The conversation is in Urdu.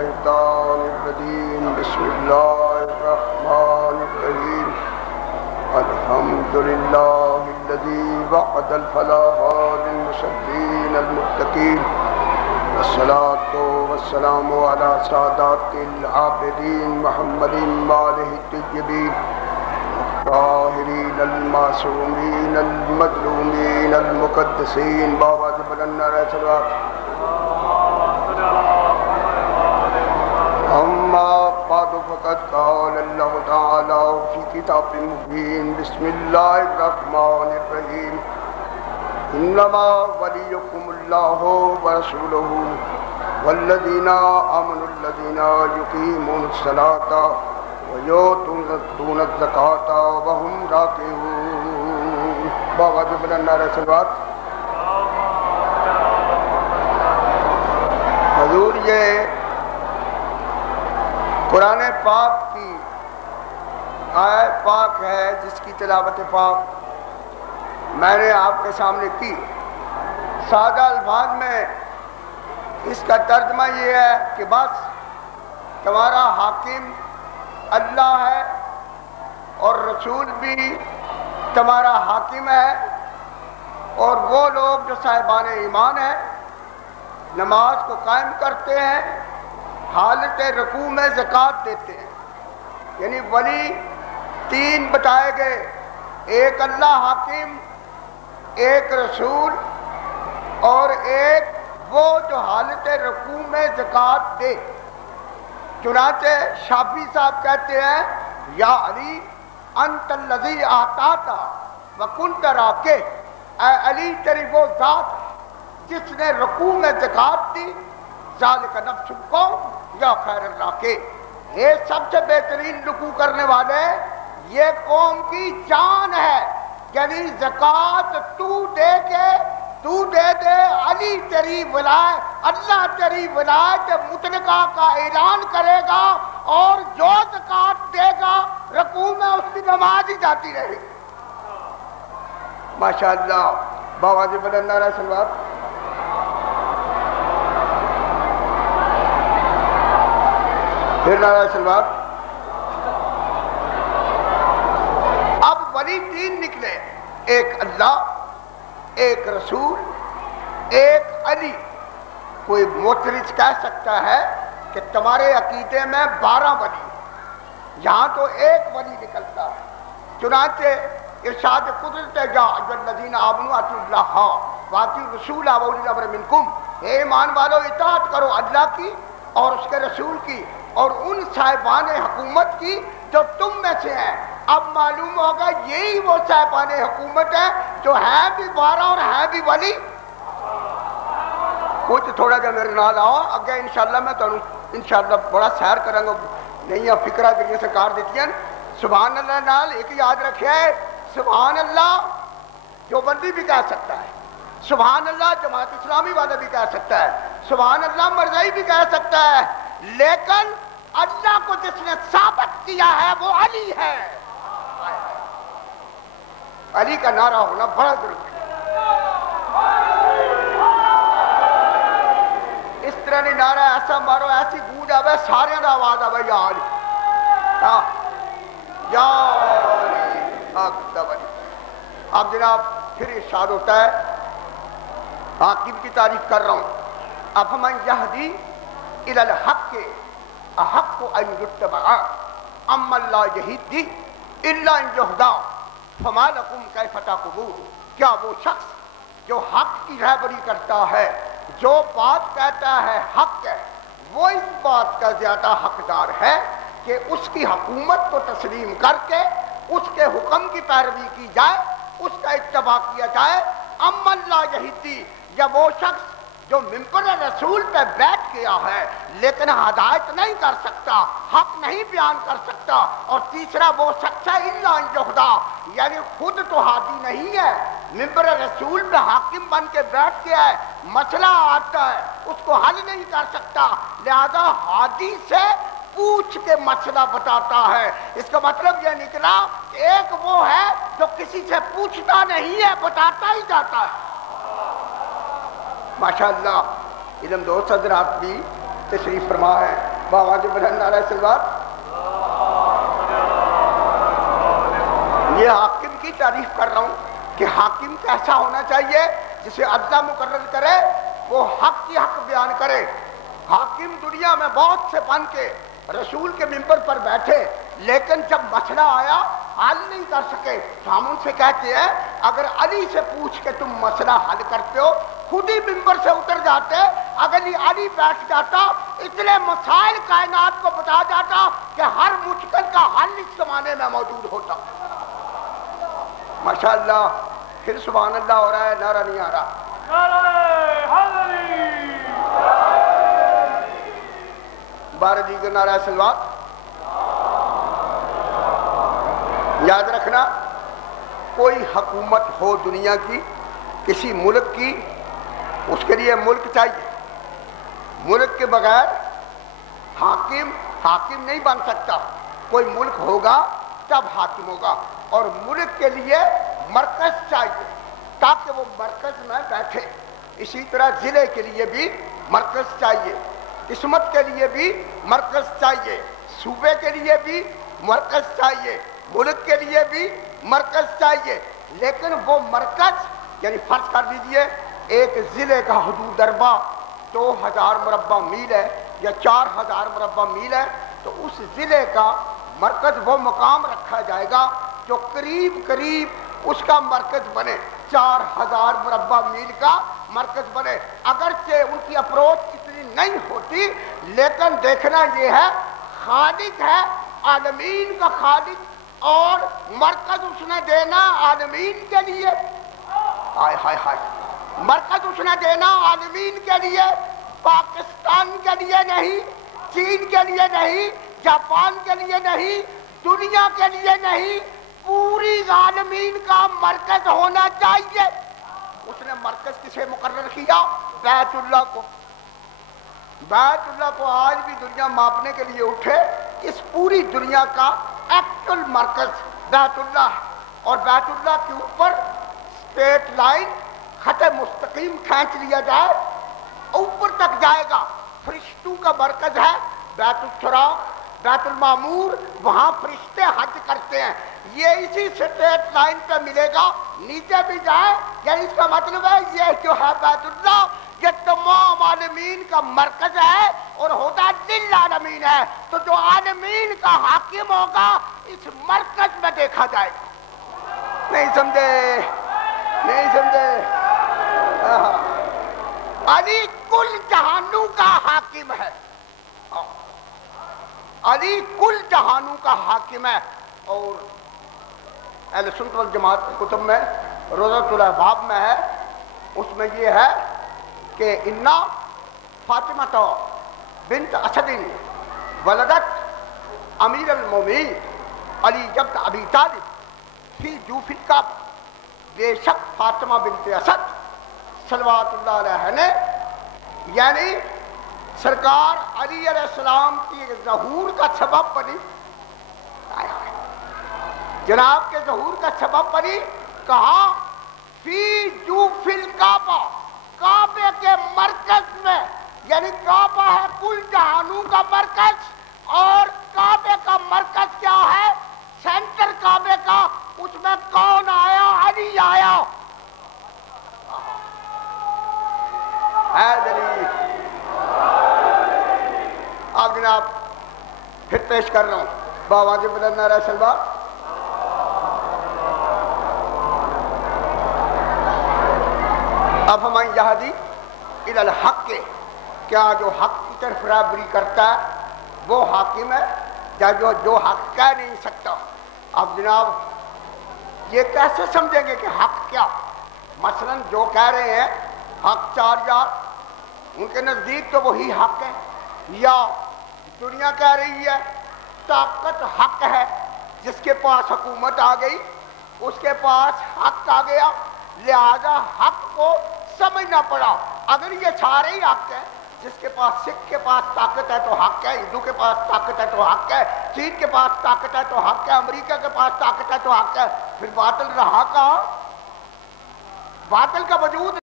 الشیطان الرجیم بسم اللہ الرحمن الرحیم الحمد للہ الذی وعد الفلاح للمصلین المتقین والصلاة والسلام علی سادات العابدین محمد وآلہ الطیبین الطاہرین المعصومین المظلومین المقدسین بابا بلند نعرہ صلوات. اما بعد فقد قال اللہ تعالی فی کتاب مبین بسم اللہ الرحمن الرحیم انما ولیکم اللہ ورسولہ والذین آمنوا الذین یقیمون الصلاۃ ویؤتون الزکاۃ وهم راکعون. بابا بلند نعرہ صلوات. حضور یہ قرآن پاک کی آیت پاک ہے جس کی تلاوت پاک میں نے آپ کے سامنے کی. سادہ الفاظ میں اس کا ترجمہ یہ ہے کہ بس تمہارا حاکم اللہ ہے اور رسول بھی تمہارا حاکم ہے، اور وہ لوگ جو صاحبان ایمان ہیں نماز کو قائم کرتے ہیں، حالت رکوع میں زکوٰۃ دیتے ہیں. یعنی ولی تین بتائے گئے، ایک اللہ حاکم، ایک رسول اور ایک وہ جو حالت رکوع میں زکوٰۃ دے. چنانچہ شافعی صاحب کہتے ہیں یا علی انت الذی اعطیت وکنت راکع، اے علی تیری وہ ذات جس نے رکوع میں زکوٰۃ دی، ذالک نفس القوم یا خیر الراکع، یہ سب سے بہترین رکوع کرنے والے یہ قوم کی جان ہے. یعنی زکوٰۃ تو دے دے علی تیری ولایت، اللہ تیری ولایت مطلقہ کا اعلان کرے گا، اور جو زکوٰۃ دے گا رکوع میں اس کی نماز ہی جاتی رہے گی. ماشاءاللہ. بابا جی بلند نعرہ صلوات. پھر نعرہ صلوات. اب ولی تین نکلے، ایک اللہ، ایک رسول، ایک علی. کوئی معترض کہہ سکتا ہے کہ تمہارے عقیدے میں 12 ولی، یہاں تو ایک ولی نکلتا ہے. چنانچہ ارشاد قدرت ہے یا ایھا الذین آمنوا اطیعوا اللہ واطیعوا الرسول واولی الامر منکم، اے ایمان والو اطاعت کرو اللہ کی اور اس کے رسول کی اور ان صاحبان حکومت کی جو تم میں سے ہیں. اب معلوم ہوگا یہی وہ صاحبان حکومت ہے جو ہیں بھی 12 اور ہیں بھی ولی. کچھ تھوڑا جا میرے نال آؤ اگے انشاءاللہ میں تمہیں انشاءاللہ بڑا سیر کروں گا. نہیں فکرہ جڑیاں سرکار دیتی ہیں. سبحان اللہ نال ایک یاد رکھے، سبحان اللہ جو بندی بھی کہہ سکتا ہے، سبحان اللہ جماعت اسلامی والا بھی کہہ سکتا ہے، سبحان اللہ مرزائی بھی کہہ سکتا ہے، لیکن اللہ کو جس نے ثابت کیا ہے وہ علی ہے. علی کا نعرہ ہونا بڑا ضروری ہے. اس طرح نہیں نعرہ ایسا مارو ایسی گونج آوے سارے دا آواز آوے یا علی یا علی اکبر. اب جناب پھر ارشاد ہوتا ہے، عاقب کی تعریف کر رہا ہوں. افمن یہدی الی الحق احق ان یتبع اما لا یہدی الا ان یہدی فما لکم کیف تحکمون. کیا وہ شخص جو حق کی رہبری کرتا ہے، جو بات کہتا ہے حق ہے، وہ اس بات کا زیادہ حقدار ہے کہ اس کی حکومت کو تسلیم کر کے اس کے حکم کی پیروی کی جائے، اس کا اتباع کیا جائے. اما لا یہدی، یا وہ شخص جو ممبر رسول پہ بیٹھ گیا ہے لیکن ہدایت نہیں کر سکتا، حق نہیں بیان کر سکتا. اور تیسرا وہ شخص ہے الا ان یہدی، یعنی خود تو ہادی نہیں ہے، ممبر رسول پہ حاکم بن کے بیٹھ گیا ہے، مسئلہ آتا ہے اس کو حل نہیں کر سکتا، لہذا ہادی سے پوچھ کے مسئلہ بتاتا ہے. اس کا مطلب یہ نکلا کہ ایک وہ ہے جو کسی سے پوچھتا نہیں ہے، بتاتا ہی جاتا ہے. ماشاءاللہ علم دوست حضرات بھی تشریف فرما ہے. بابا جو بلند نعرہ سلوات. یہ حاکم کی تعریف کر رہا ہوں کہ حاکم کیسا ہونا چاہیے, جسے اللہ مقرر کرے وہ حق کی حق بیان کرے. حاکم دنیا میں بہت سے بن کے رسول کے منبر پر بیٹھے, لیکن جب مسئلہ آیا حل نہیں کر سکے تو ہم ان سے کہتے ہیں اگر علی سے پوچھ کے تم مسئلہ حل کرتے ہو, خود ہی منبر سے اتر جاتے, اگر علی بیٹھ جاتا اتنے مسائل کائنات کو بتا جاتا کہ ہر مشکل کا حل اس زمانے میں موجود ہوتا. ماشاءاللہ پھر سبحان اللہ ہو رہا ہے, نعرہ نہیں آ رہا. بارہ دیگر نعرہ سلوات. یاد رکھنا, کوئی حکومت ہو دنیا کی, کسی ملک کی, اس کے لیے ملک چاہیے. ملک کے بغیر حاکم نہیں بن سکتا. کوئی ملک ہوگا تب حاکم ہوگا, اور ملک کے لیے مرکز چاہیے تاکہ وہ مرکز میں بیٹھے. اسی طرح ضلع کے لیے بھی مرکز چاہیے, قسمت کے لیے بھی مرکز چاہیے, صوبے کے لیے بھی مرکز چاہیے, ملک کے لیے بھی مرکز چاہیے. لیکن وہ مرکز یعنی فرض کر لیجئے ایک ضلع کا حدود دربہ 2000 مربع میل ہے یا 4000 مربع میل ہے, تو اس ضلع کا مرکز وہ مقام رکھا جائے گا جو قریب اس کا مرکز بنے, 4000 مربع میل کا مرکز بنے. اگرچہ ان کی اپروچ اتنی نہیں ہوتی, لیکن دیکھنا یہ ہے خالق ہے عالمین کا خالق, اور مرکز اس نے دینا عالمین کے لیے. ہائے ہائے ہائے, مرکز اس نے دینا عالمین کے لیے, پاکستان کے لیے نہیں, چین کے لیے نہیں, جاپان کے لیے نہیں, دنیا کے لیے نہیں, پوری عالمین کا مرکز ہونا چاہیے. اس نے مرکز کسے مقرر کیا؟ بیت اللہ کو. بیت اللہ کو آج بھی دنیا ماپنے کے لیے اٹھے, اس پوری دنیا کا ایکچوئل مرکز بیت اللہ ہے, اور بیت اللہ کے اوپر اسٹریٹ لائن خط مستقیم کھینچ لیا جائے اوپر تک جائے گا. فرشتوں کا مرکز ہے بیت الشراق, بیت المعمور, وہاں فرشتے حج کرتے ہیں. یہ اسی اسٹریٹ لائن پہ ملے گا, نیچے بھی جائے. یعنی اس کا مطلب ہے یہ جو ہے بیت اللہ یہ تمام عالمین کا مرکز ہے اور ہوتا للعالمین ہے. تو جو عالمین کا حاکم ہوگا اس مرکز میں دیکھا جائے گا. نہیں سمجھے؟ نہیں سمجھے؟ علی کل جہانوں کا حاکم ہے, علی کل جہانوں کا حاکم ہے. اور اہل سنت والجماعت کی کتب میں روضۃ الاحباب میں ہے, اس میں یہ ہے کہ انا فاطمہ بنت اسد ولدت امیر المومنین علی ابن ابی طالب فی جوف الکعبہ. بے شک فاطمہ بنت اسد صلوات اللہ علیہ نے یعنی سرکار علی علیہ السلام کی ظہور کا سبب بنی, جناب کے ظہور کا سبب بنی. کہاں؟ فی جوف الکعبہ, کعبے کے مرکز میں. یعنی کعبہ ہے کل جہانوں کا مرکز, اور کعبے کا مرکز کیا ہے؟ سینٹر کعبے کا. اس میں کون آیا؟ علی آیا. اب جناب پھر پیش کر رہا ہوں بآواز بلند نعرہ سلوات. افمن یہدی الی الحق, کیا جو حق کی طرف راہبری کرتا ہے وہ حاکم ہے, یا جو حق کہہ نہیں سکتا. اب جناب یہ کیسے سمجھیں گے کہ حق کیا؟ مثلا جو کہہ رہے ہیں حق 4000, ان کے نزدیک تو وہی حق ہے. یا دنیا کہہ رہی ہے طاقت حق ہے, جس کے پاس حکومت آ گئی اس کے پاس حق آ گیا, لہذا حق کو سمجھنا پڑا. اگر یہ سارے ہی حق ہیں, جس کے پاس سکھ کے پاس طاقت ہے تو حق ہے, ہندو کے پاس طاقت ہے تو حق ہے, چین کے پاس طاقت ہے تو حق ہے, امریکہ کے پاس طاقت ہے تو حق ہے, پھر باطل رہا کہاں؟ باطل کا وجود